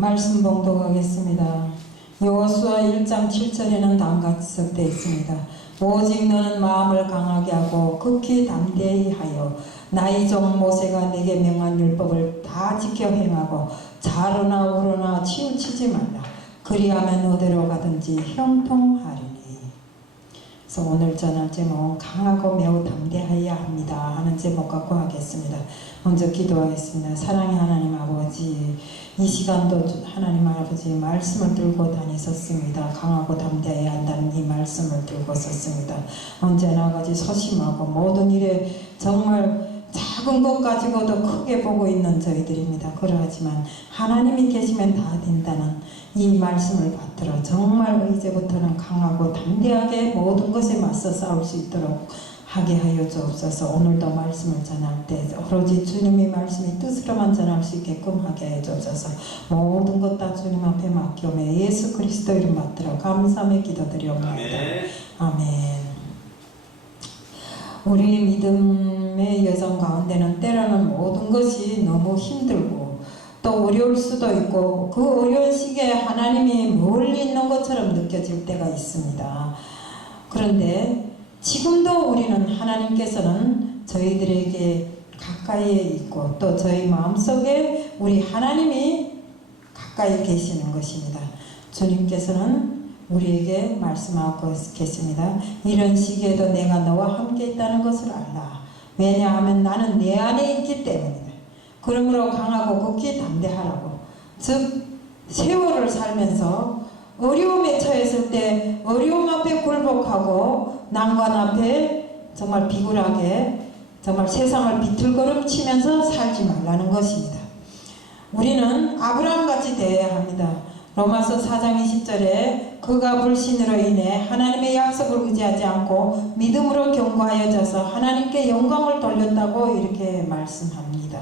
말씀 봉독하겠습니다. 여호수아 1장 7절에는 다음같이 기록되어 있습니다. 오직 너는 마음을 강하게 하고 극히 담대히 하여 나의 종 모세가 내게 명한 율법을 다 지켜 행하고 좌로나 우로나 치우치지 말라. 그리하면 어디로 가든지 형통하리니. 그래서 오늘 전할 제목은 강하고 매우 담대하여야 합니다 하는 제목 갖고 하겠습니다. 먼저 기도하겠습니다. 사랑의 하나님 아버지, 이 시간도 하나님 아버지 말씀을 들고 다니셨습니다. 강하고 담대해야 한다는 이 말씀을 들고 썼습니다. 언제나 같이 소심하고 모든 일에 정말 작은 것 가지고도 크게 보고 있는 저희들입니다. 그러하지만 하나님이 계시면 다 된다는 이 말씀을 받들어 정말 이제부터는 강하고 담대하게 모든 것에 맞서 싸울 수 있도록 하게 하여 주옵소서. 오늘도 말씀을 전할 때 오로지 주님의 말씀이 뜻으로만 전할 수 있게끔 하게 하여 주옵소서. 모든 것 다 주님 앞에 맡기오며 예수 그리스도 이름 받들어 감사하며 기도드리옵나이다. 아멘. 우리 믿음의 여정 가운데는 때로는 모든 것이 너무 힘들고 또 어려울 수도 있고 그 어려운 시기에 하나님이 멀리 있는 것처럼 느껴질 때가 있습니다. 그런데 지금도 우리는 하나님께서는 저희들에게 가까이에 있고 또 저희 마음속에 우리 하나님이 가까이 계시는 것입니다. 주님께서는 우리에게 말씀하고 계십니다. 이런 시기에도 내가 너와 함께 있다는 것을 알라. 왜냐하면 나는 내 안에 있기 때문이다. 그러므로 강하고 극히 담대하라고. 즉 세월을 살면서 어려움에 처했을 때 어려움 앞에 굴복하고 난관 앞에 정말 비굴하게 정말 세상을 비틀거름치면서 살지 말라는 것입니다. 우리는 아브라함같이 되어야 합니다. 로마서 4장 20절에 그가 불신으로 인해 하나님의 약속을 의지하지 않고 믿음으로 견고하여져서 하나님께 영광을 돌렸다고 이렇게 말씀합니다.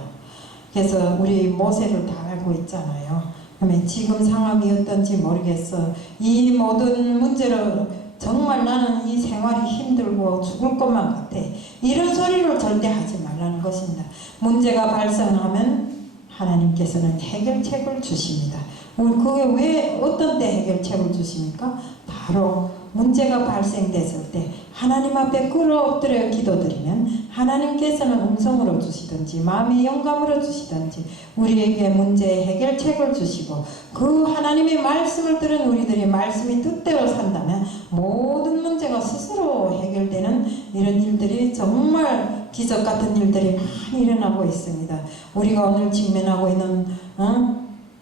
그래서 우리 모세를 다 알고 있잖아요. 그러면 지금 상황이 어떤지 모르겠어. 이 모든 문제로 정말 나는 이 생활이 힘들고 죽을 것만 같아. 이런 소리를 절대 하지 말라는 것입니다. 문제가 발생하면 하나님께서는 해결책을 주십니다. 그게 왜 어떤 때 해결책을 주십니까? 바로 문제가 발생됐을 때 하나님 앞에 끌어엎드려 기도드리면 하나님께서는 음성으로 주시든지 마음의 영감으로 주시든지 우리에게 문제의 해결책을 주시고 그 하나님의 말씀을 들은 우리들이 말씀이 뜻대로 산다면 모든 문제가 스스로 해결되는 이런 일들이 정말 기적 같은 일들이 많이 일어나고 있습니다. 우리가 오늘 직면하고 있는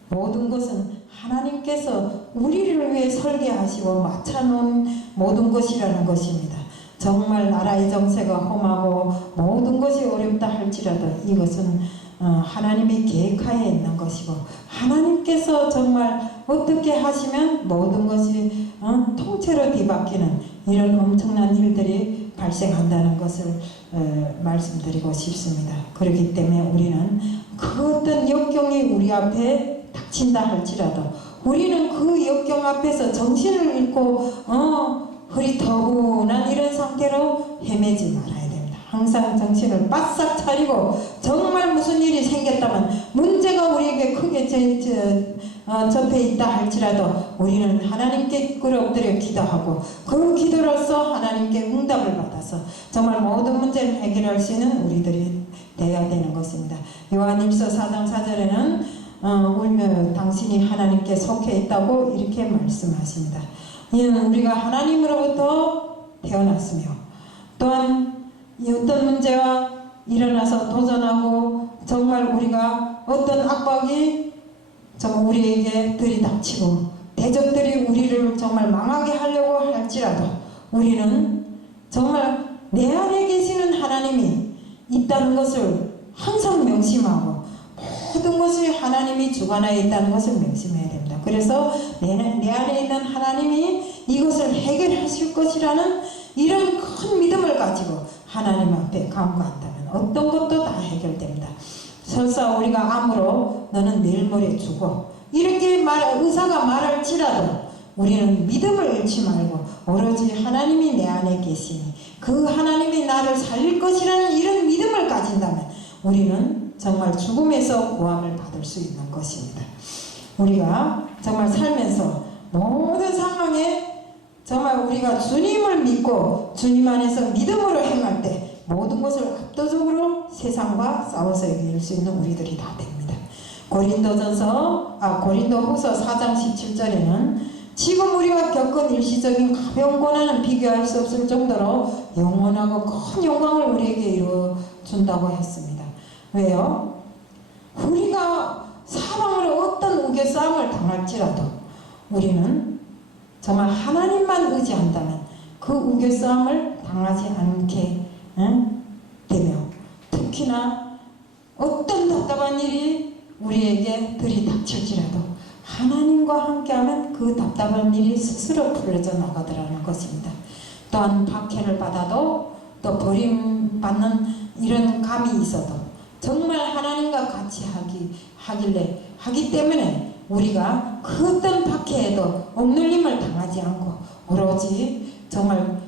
모든 것은 하나님께서 우리를 위해 설계하시고 맞춰놓은 모든 것이라는 것입니다. 정말 나라의 정세가 험하고 모든 것이 어렵다 할지라도 이것은 하나님의 계획하에 있는 것이고 하나님께서 정말 어떻게 하시면 모든 것이 통째로 뒤바뀌는 이런 엄청난 일들이 발생한다는 것을 말씀드리고 싶습니다. 그렇기 때문에 우리는 그 어떤 역경이 우리 앞에 닥친다 할지라도 우리는 그 역경 앞에서 정신을 잃고 흐릿허훈한 이런 상태로 헤매지 말아야 됩니다. 항상 정신을 바싹 차리고 정말 무슨 일이 생겼다면 문제가 우리에게 크게 접해 있다 할지라도 우리는 하나님께 끌어엎드려 기도하고 그 기도로서 하나님께 응답을 받아서 정말 모든 문제를 해결할 수 있는 우리들이 되어야 되는 것입니다. 요한일서 4장 4절에는 울며 당신이 하나님께 속해 있다고 이렇게 말씀하십니다. 이는 우리가 하나님으로부터 태어났으며 또한 어떤 문제가 일어나서 도전하고 정말 우리가 어떤 압박이 정말 우리에게 들이닥치고 대적들이 우리를 정말 망하게 하려고 할지라도 우리는 정말 내 안에 계시는 하나님이 있다는 것을 항상 명심하고 모든 것이 하나님이 주관하에 있다는 것을 명심해야 됩니다. 그래서 내 안에 있는 하나님이 이것을 해결하실 것이라는 이런 큰 믿음을 가지고 하나님 앞에 간구한다면 어떤 것도 다 해결됩니다. 설사 우리가 암으로 너는 내일 모레 죽어 이렇게 의사가 말할지라도 우리는 믿음을 잃지 말고 오로지 하나님이 내 안에 계시니 그 하나님이 나를 살릴 것이라는 이런 믿음을 가진다면 우리는 정말 죽음에서 구원을 받을 수 있는 것입니다. 우리가 정말 살면서 모든 상황에 정말 우리가 주님을 믿고 주님 안에서 믿음으로 행할 때 모든 것을 압도적으로 세상과 싸워서 이길 수 있는 우리들이 다 됩니다. 고린도후서 4장 17절에는 지금 우리가 겪은 일시적인 가벼운 고난은 비교할 수 없을 정도로 영원하고 큰 영광을 우리에게 이루어 준다고 했습니다. 왜요? 우리가 사방으로 어떤 우겨싸움을 당할지라도 우리는 정말 하나님만 의지한다면 그 우겨싸움을 당하지 않게 되며, 특히나 어떤 답답한 일이 우리에게 들이닥칠지라도 하나님과 함께하면 그 답답한 일이 스스로 풀어져 나가더라는 것입니다. 또한 박해를 받아도 또 버림받는 이런 감이 있어도 정말 하나님과 같이 하기 때문에 우리가 그 어떤 박해에도 억눌림을 당하지 않고 오로지 정말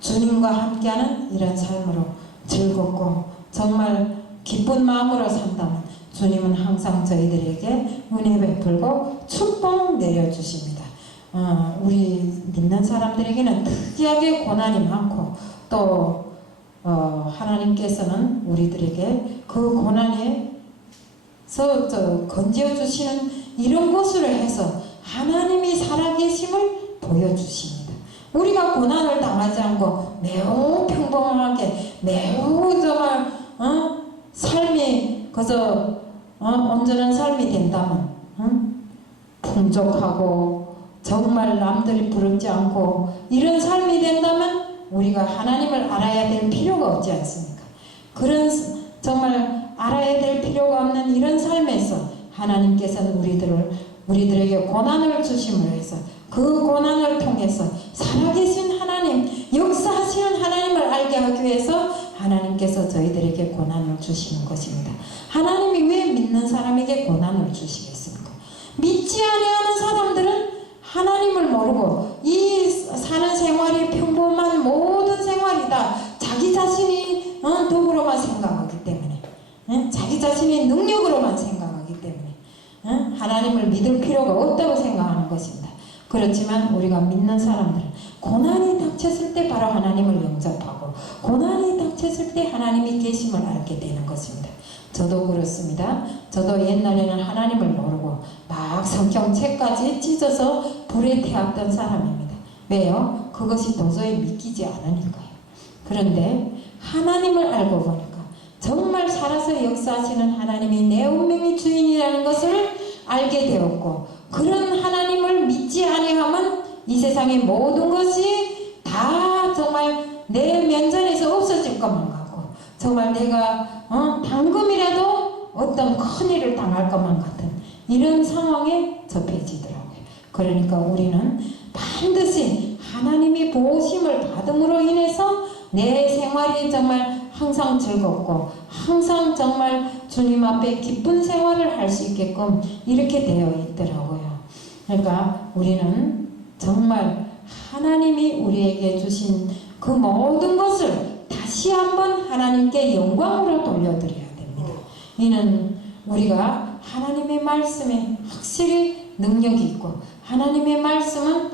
주님과 함께하는 이런 삶으로 즐겁고 정말 기쁜 마음으로 산다면 주님은 항상 저희들에게 은혜 베풀고 축복 내려주십니다. 우리 믿는 사람들에게는 특이하게 고난이 많고 또 하나님께서는 우리들에게 그 고난에서 건져주시는 이런 것으로 해서 하나님이 살아계심을 보여주십니다. 우리가 고난을 당하지 않고 매우 평범하게 매우 정말 삶이 그저 온전한 삶이 된다면 풍족하고 정말 남들이 부럽지 않고 이런 삶이 된다면 우리가 하나님을 알아야 될 필요가 없지 않습니까? 그런 정말 알아야 될 필요가 없는 이런 삶에서 하나님께서는 우리들에게 고난을 주심으로 해서 그 고난을 통해서 살아계신 하나님, 역사하시는 하나님을 알게 하기 위해서 하나님께서 저희들에게 고난을 주시는 것입니다. 하나님이 왜 믿는 사람에게 고난을 주시겠습니까? 믿지 아니하는 사람들은 하나님을 모르고 이 사는 생활이 평범한 모든 생활이다. 자기 자신이 도구로만 생각하기 때문에, 자기 자신의 능력으로만 생각하기 때문에 하나님을 믿을 필요가 없다고 생각하는 것입니다. 그렇지만 우리가 믿는 사람들은 고난이 닥쳤을 때 바로 하나님을 영접하고 고난이 닥쳤을 때 하나님이 계심을 알게 되는 것입니다. 저도 그렇습니다. 저도 옛날에는 하나님을 모르고 막 성경책까지 찢어서 불에 태웠던 사람입니다. 왜요? 그것이 도저히 믿기지 않으니까요. 그런데 하나님을 알고 보니까 정말 살아서 역사하시는 하나님이 내 운명의 주인이라는 것을 알게 되었고, 그런 하나님을 믿지 아니하면 이 세상의 모든 것이 다 정말 내 면전에서 없어질 것만 같고, 정말 내가 방금이라도 어떤 큰일을 당할 것만 같은 이런 상황에 접해지더라고요. 그러니까 우리는 반드시 하나님이 보호심을 받음으로 인해서 내 생활이 정말 항상 즐겁고 항상 정말 주님 앞에 기쁜 생활을 할 수 있게끔 이렇게 되어 있더라고요. 그러니까 우리는 정말 하나님이 우리에게 주신 그 모든 것을 다시 한번 하나님께 영광으로 돌려드려야 됩니다. 이는 우리가 하나님의 말씀에 확실히 능력이 있고, 하나님의 말씀은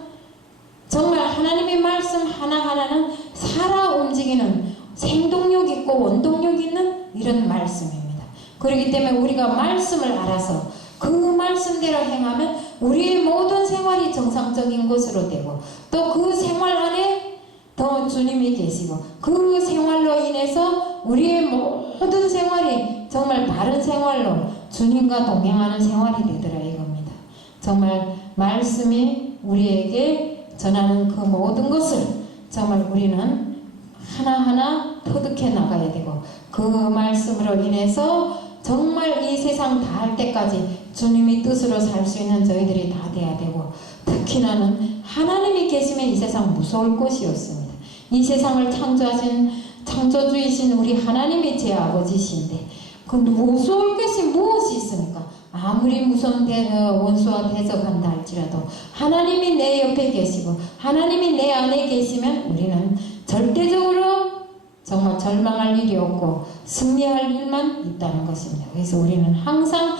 정말 하나님의 말씀 하나하나는 살아 움직이는 생동력 있고 원동력 있는 이런 말씀입니다. 그렇기 때문에 우리가 말씀을 알아서 그 말씀대로 행하면 우리의 모든 생활이 정상적인 것으로 되고, 또 그 생활 안에 더 주님이 계시고 그 생활로 인해서 우리의 모든 생활이 정말 바른 생활로 주님과 동행하는 생활이 되더라 이겁니다. 정말 말씀이 우리에게 전하는 그 모든 것을 정말 우리는 하나하나 터득해 나가야 되고, 그 말씀으로 인해서 정말 이 세상 다 할 때까지 주님의 뜻으로 살 수 있는 저희들이 다 돼야 되고, 특히나는 하나님이 계시면 이 세상 무서울 것이 없습니다. 이 세상을 창조하신 창조주이신 우리 하나님이 제 아버지신데 그 무서울 것이 무엇이 있습니까? 아무리 무서운 원수와 대적한다 할지라도 하나님이 내 옆에 계시고 하나님이 내 안에 계시면 우리는 절대적으로 정말 절망할 일이 없고 승리할 일만 있다는 것입니다. 그래서 우리는 항상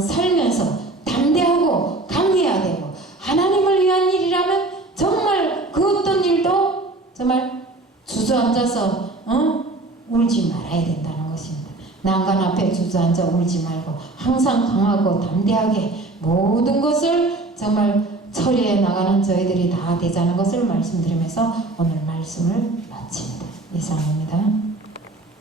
살면서 담대하고 강해야 되고, 하나님을 위한 일이라면 정말 그 어떤 일도 정말 주저앉아서 울지 말아야 된다는 것입니다. 난간 앞에 주저앉아 울지 말고 항상 강하고 담대하게 모든 것을 정말 처리해 나가는 저희들이 다 되자는 것을 말씀드리면서 오늘 말씀을 마칩니다. 이상입니다.